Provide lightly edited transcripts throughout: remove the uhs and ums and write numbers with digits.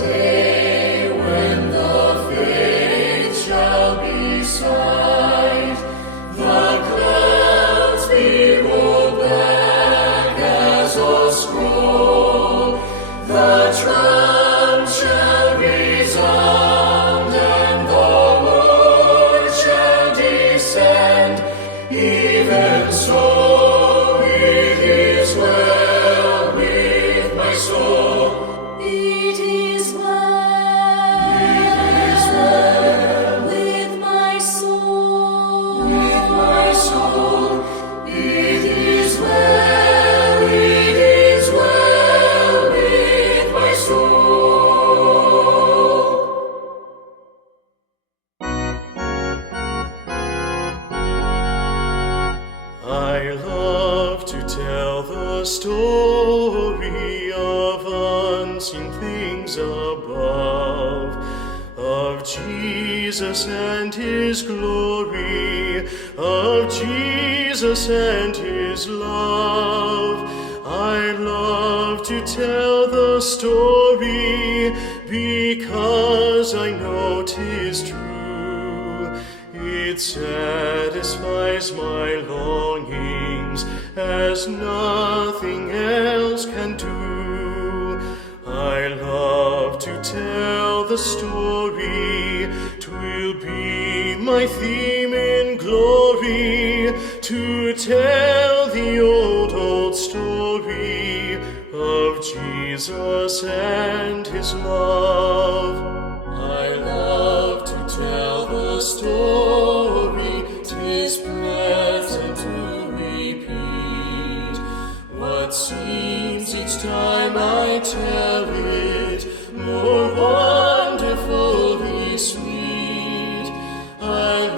day when the faith shall be sight, the clouds be rolled back as a scroll, the trump shall resound, and the Lord shall descend. Even so, it is well with my soul. It is well with my soul. With my soul, it is well with my soul. I love to tell the story of unseen things above, of Jesus and His glory, of Jesus and His love. I love to tell the story because I know 'tis true. It satisfies my longings as nothing else can do. I love to tell the story, 'twill be my theme in glory, to tell the old story of Jesus and His love. I love to tell the story, 'tis pleasant to repeat what seems each time I tell it more wonderfully sweet. I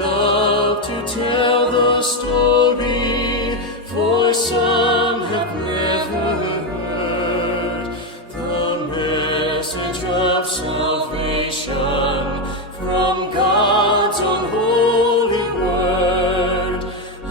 love to tell the story, for some have never heard the message of salvation from God's own holy word. I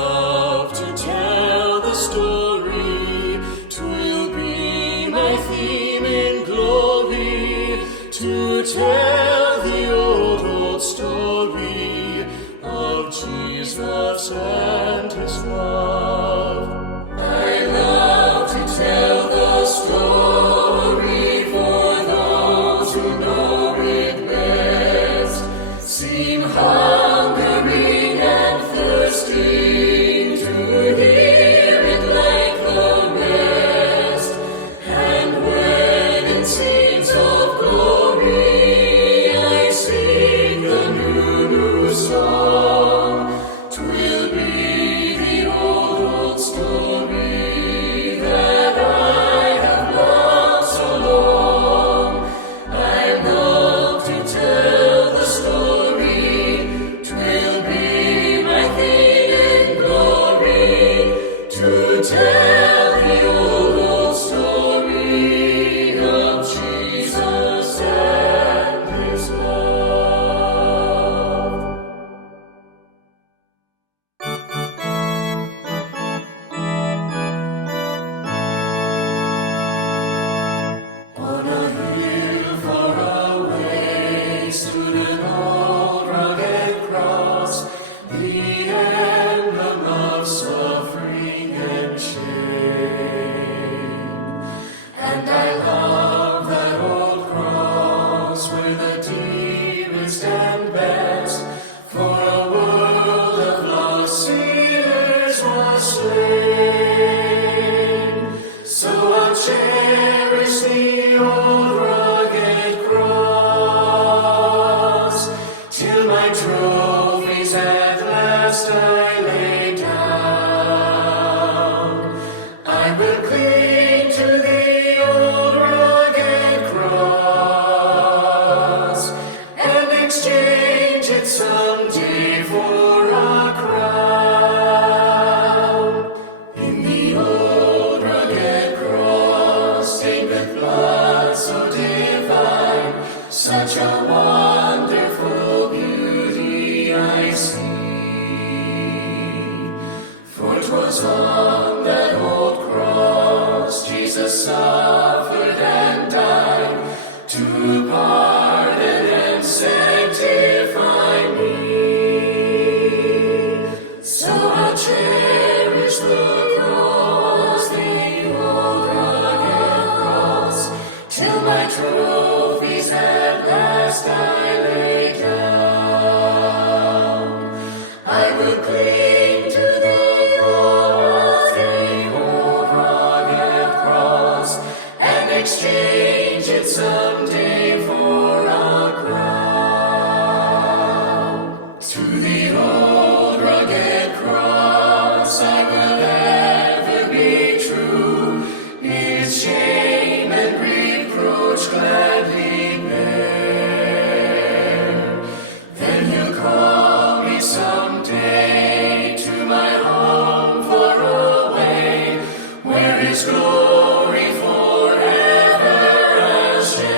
love to tell the story, 'twill be my theme in glory, to tell the old story of Jesus and His love. I love to tell the story for those who know it best, seem hungering and thirsting to hear it like the rest. And when in scenes of glory I sing the new song, 'twill be the old story that I have loved so long. I love to tell the story, 'twill be my theme in glory, to tell the old story of Jesus and His love. On a hill far away stood an old rugged cross, the emblem of suffering and shame. And I love that old cross, where the dearest and best for a world of lost sinners was slain. So I'll cherish the old rugged cross, till my trophies at last I lay down. I will cling to the old rugged cross, and exchange it someday for a crown. In the old rugged cross, stained with blood so divine, such a wonderful beauty I see. For 'twas on that old cross Jesus suffered and died to pardon and sanctify me. So I'll cherish the cross, the old rugged cross, till my trophies at last I lay down. I will cling to the cross, the old rugged cross, and exchange it someday for a crown. To the old rugged cross I will ever be true, its shame and reproach gladly bear. Then he'll call me someday to my home far away, where his glory forever I'll share.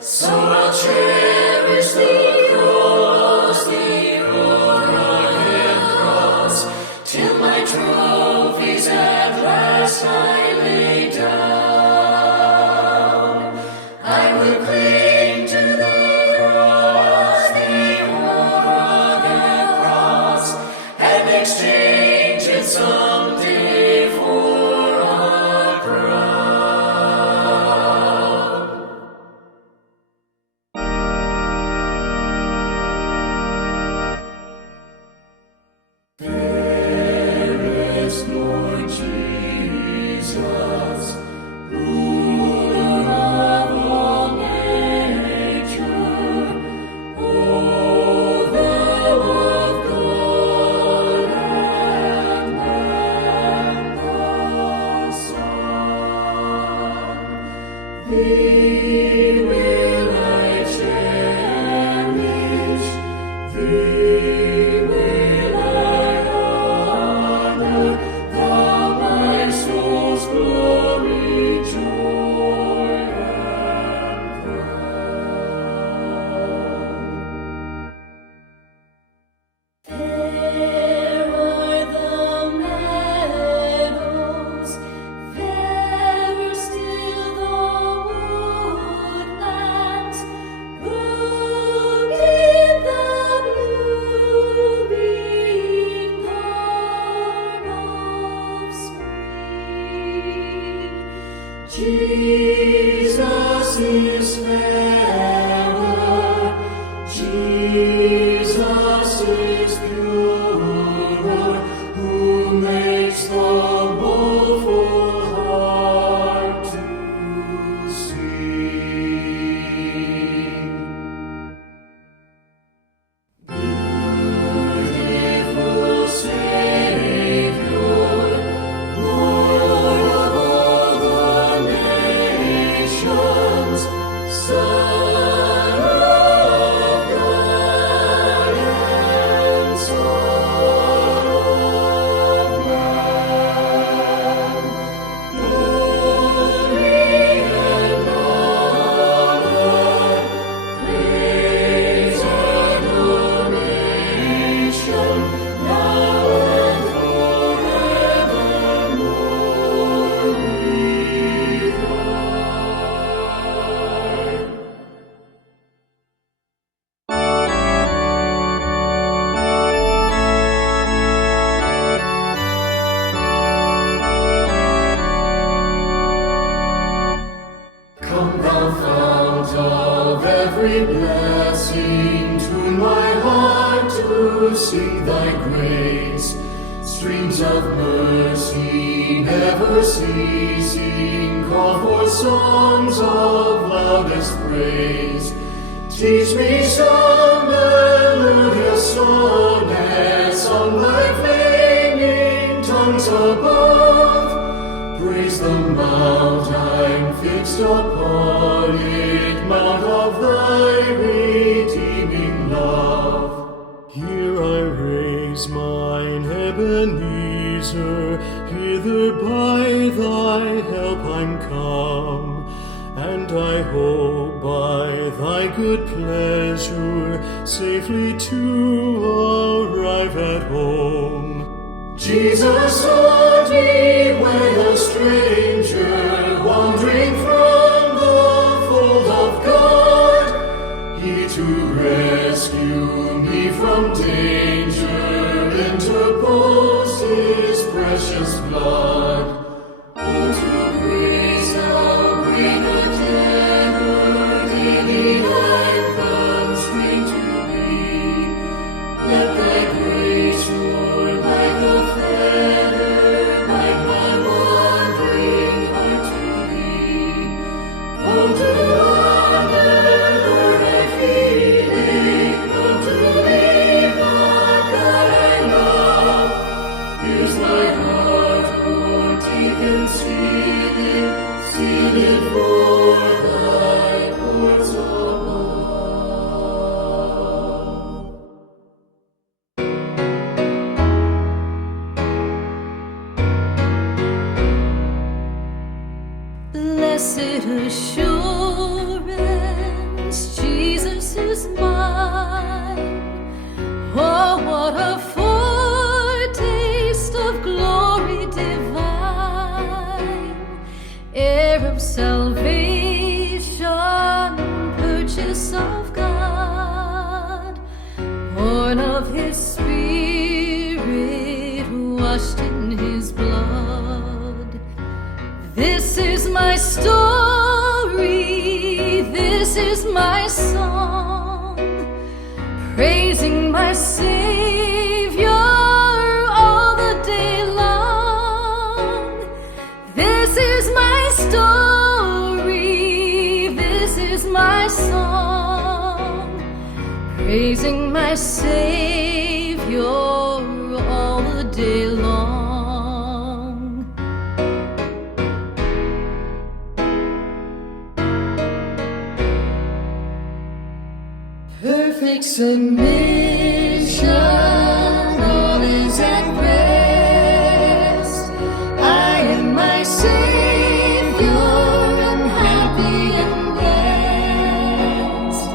So I'll cherish the cross, the old rugged cross, till my trophies at last I lay down. I will cling to the cross, the old rugged cross, and exchange it someday for a crown. Fairest Lord Jesus, ruler of all nature, O thou of God and man the Son, thee will I cherish, thee will I honor, thou my soul's glory, joy, and crown. Fair are the meadows, fairer still the woodlands, robed in the blooming garb of spring. Jesus is fairer, Jesus is purer, who makes the woeful heart to sing. Beautiful Savior, Lord of all the nations, Son of God and Son of Man, glory and honor, praise and adoration, now and forevermore be thine. Come thou fount of every blessing, tune my heart to sing thy grace. Streams of mercy never ceasing, call for songs of loudest praise. Teach me some melodious sonnet, sung by flaming tongues above. Praise the mount I'm fixed upon it, mount of thy redeeming love. Here I raise mine Ebenezer, hither by thy help I'm come, and I hope by thy good pleasure safely to arrive at home. Jesus sought me when a stranger, wandering from the Steal it for thy courts above. Blessed assurance, Jesus is mine. Oh, what a foretaste of glory divine, heir of salvation, purchase of God, born of His Spirit, washed in His blood. This is my story, this is my song, praising my Savior all the day long. This is my story, this is my song, praising my Savior all the day long. Perfect submission, all is at rest. I am my Savior, I'm happy and blessed.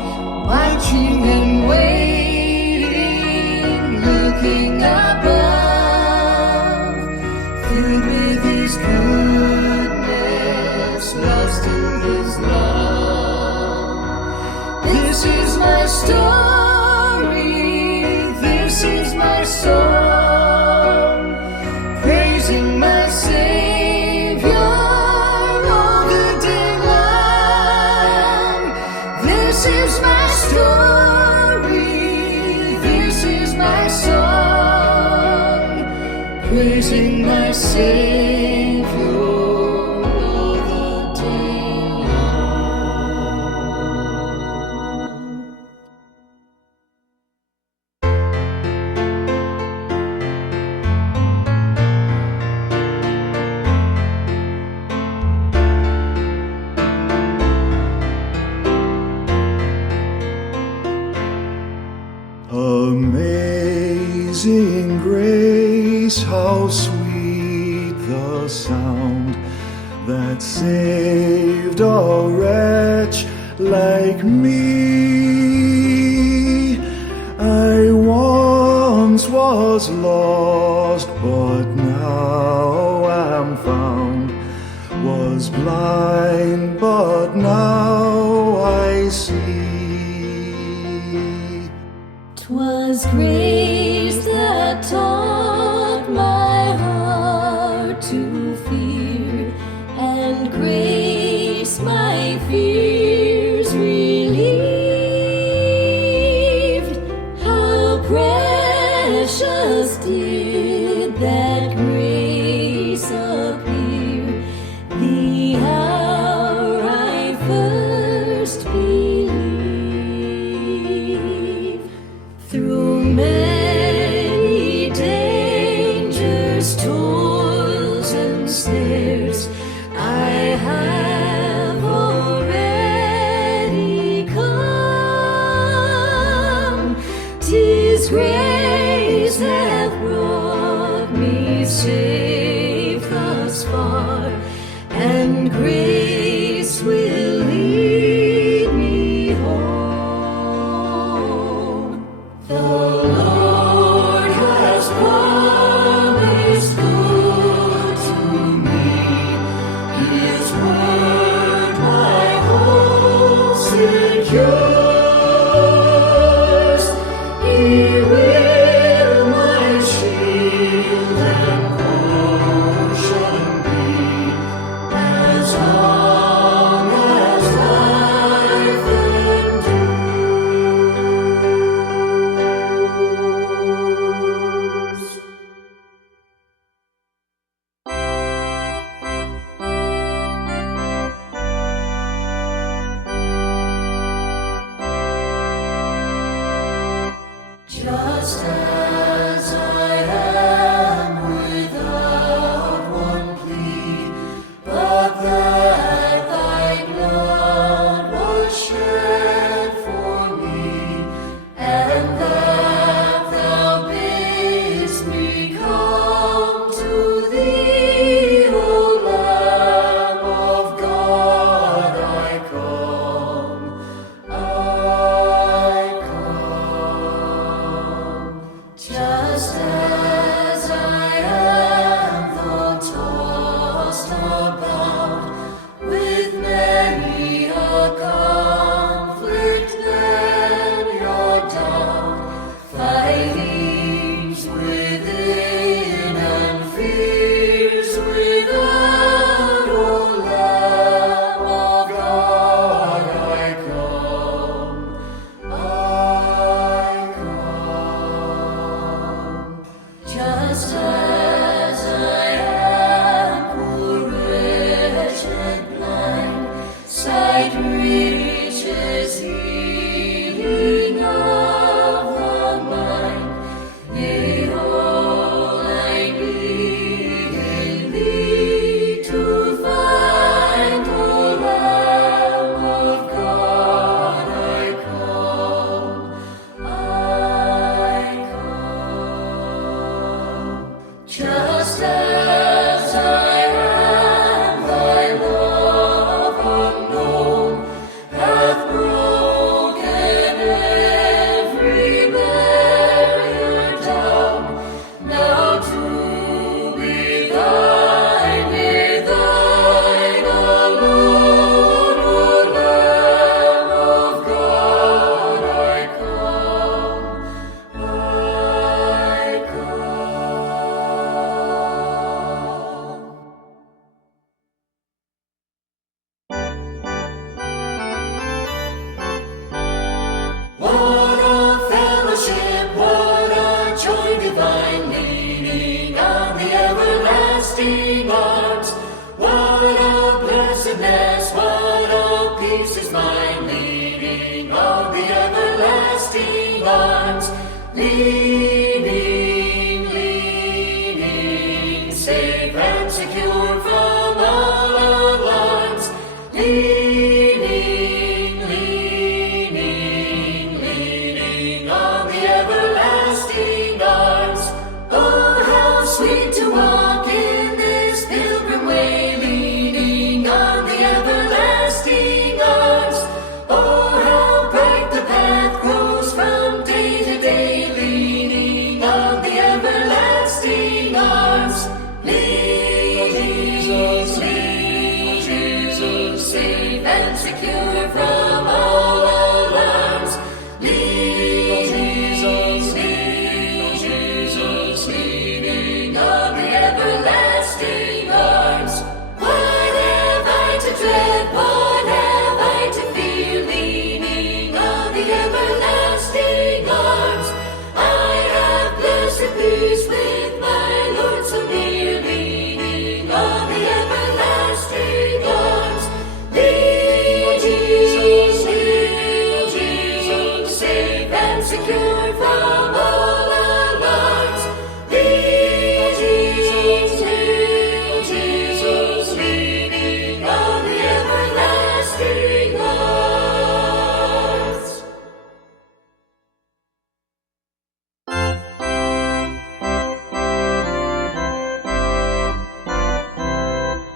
Watching and waiting, looking above, filled with His goodness, lost in His love. This is my story, this is my song, praising my Savior all the day long. This is my story, this is my song, praising my Savior all the day long. Amazing grace, how sweet the sound that saved a wretch like me. I once was lost, but now am found, was blind, but now I see. 'Twas grace that taught my heart to fear, and grace my fears relieved. How precious did that grace appear the hour I first believed. Through many dangers, toils, and snares, I have already come. 'Tis grace hath brought me safe thus far, and grace will lead me home. The Lord has promised good to me. His word my hope secures. He will my shield and portion be, as long as life endures. blessedness, what a peace is mine, leaning on the everlasting arms, leaning, leaning, safe and secure from all alarms, leaning, leaning, leaning on the everlasting arms. Oh, how sweet to walk in this pilgrim way, leaning on the everlasting arms. Oh, how bright the path grows from day to day, leaning on the everlasting arms. Leaning, leaning, Jesus, safe and secure from all alarms. Leaning, Jesus, leaning on the everlasting arms. What have I to dread? What have I to fear? Leaning on the everlasting arms. I have blessed peace with my Lord so near, leaning on the everlasting arms. Lean, Jesus, safe and secure from all alarms. Lean, Jesus, leaning on the everlasting arms.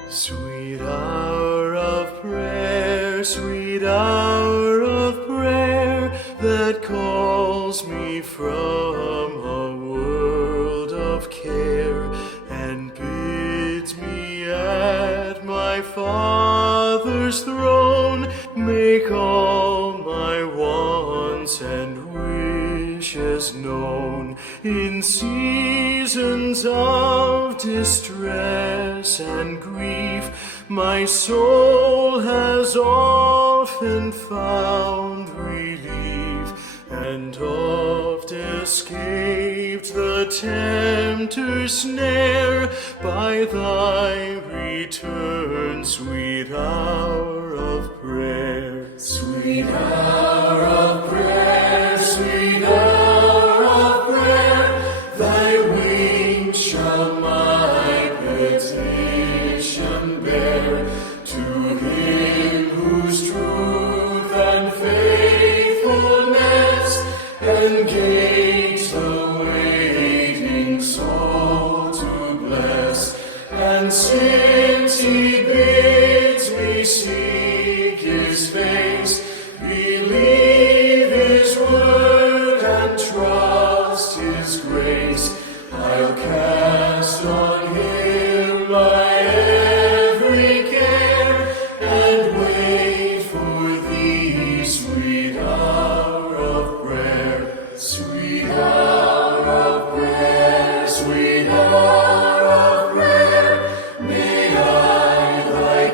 Sweet hour of prayer, sweet hour of prayer that calls me from a world of care and bids me at my Father's throne make all my wants and wishes known. In seasons of distress and grief, my soul has often found relief and oft escaped the tempter's snare by thy return, sweet hour of prayer. Sweet hour of prayer, sweet hour of prayer, thy wings shall my petition bear to him whose truth and faithfulness engage the waiting soul to bless. And since he bids me seek his face, believe his word and trust his grace, I'll cast on him my every care and wait for thee, sweet hour of prayer. Sweet hour of prayer, sweet hour of prayer, may I thy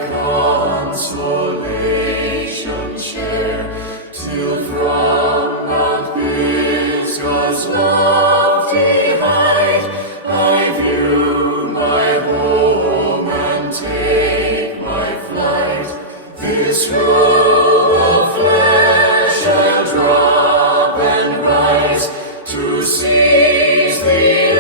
consolation share, till from Mount Pisgah's lofty height I view my home and take my flight. This robe of flesh I'll drop and rise to seize the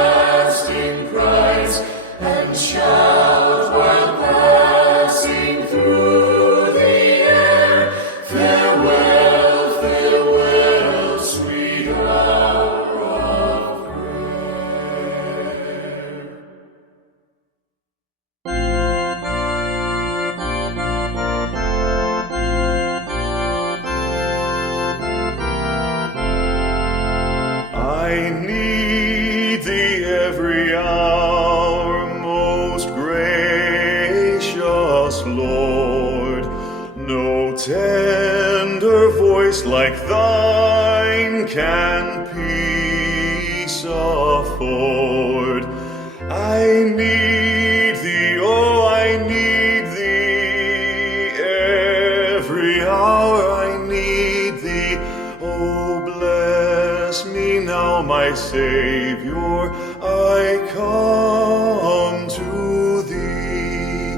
everlasting prize and shout while passing through the air, farewell, farewell, sweet hour of prayer. I need thee every hour, most gracious Lord. No tender voice like thine can peace afford. I need thee, oh, I need thee every hour. I need thee, oh, bless me now, my Savior, I come to thee.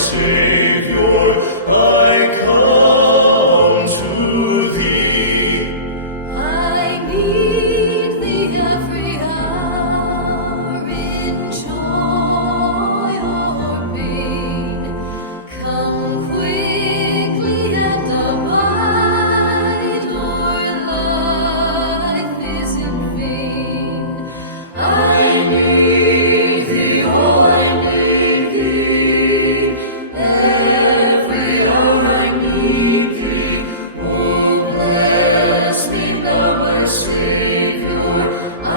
Savior, I come to thee. I need thee every hour in joy or pain. Come quickly and abide, or life is in vain. I need thee, oh, I need thee. Every hour I need thee. Oh, bless me now, my Savior. I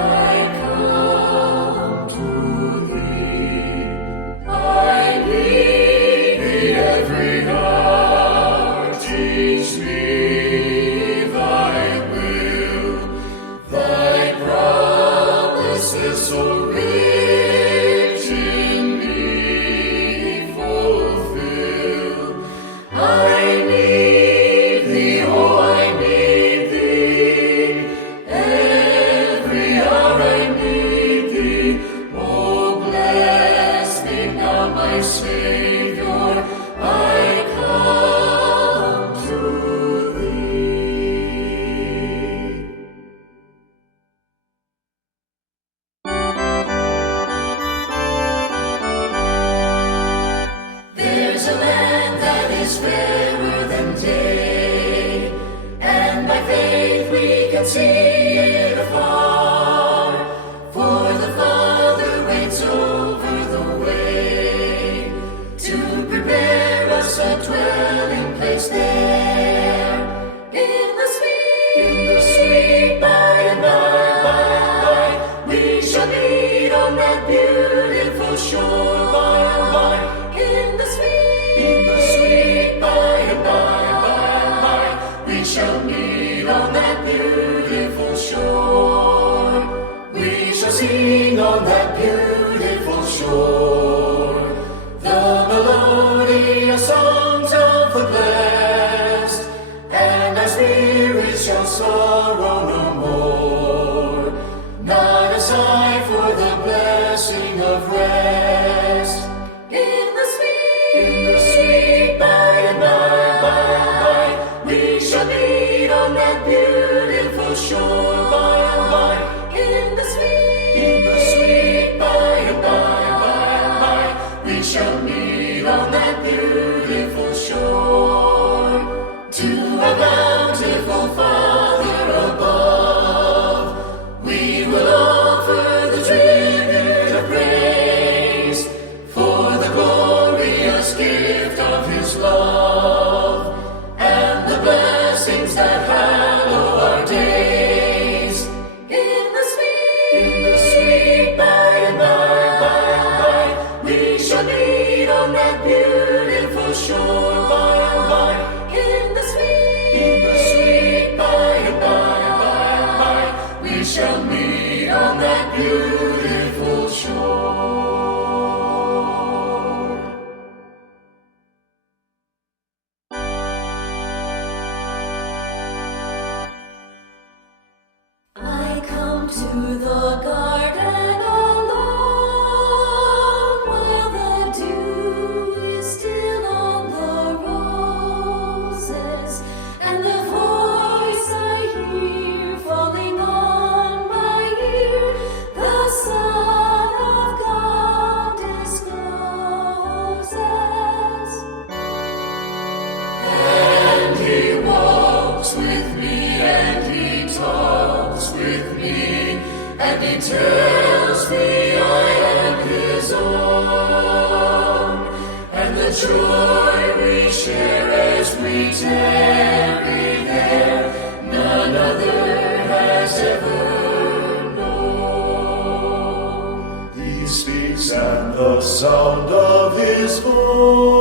come to thee. I need thee every hour. Teach me thy will. Thy promises so rich in me fulfill. I need thee, oh, I need thee. Every hour I need thee. Oh, bless me now, my Savior. I come to thee. There's a land that is fairer than day, and by faith we can see it afar. For the Father waits over the way to prepare us a dwelling place there. In the sweet by and by, we shall meet on that beautiful shore by and by. In the sweet by and by, we shall meet on that beautiful shore. We shall sing on that beautiful shore the melodious songs of the blessed, and our spirits shall sorrow no more. Not a sigh for the blessing of rest. In the sweet by and by, we shall meet on that beautiful shore by and by. In the sweet by and by, we shall meet on that beautiful shore. To our bountiful Father above, we will offer the tribute of praise for the glorious gift of His love and the blessings that hallow our days. In the sweet by and by, we shall meet on that beautiful shore by and by. In the sweet by and by, we shall meet on that beautiful shore. I come to the garden alone, while the dew is still on the roses, and the voice I hear falling on my ear, the Son of God discloses. And He walks with me, and He talks with me, and He tells me I am His own. And the joy we share as we tarry there, none other has ever known. He speaks, and the sound of His voice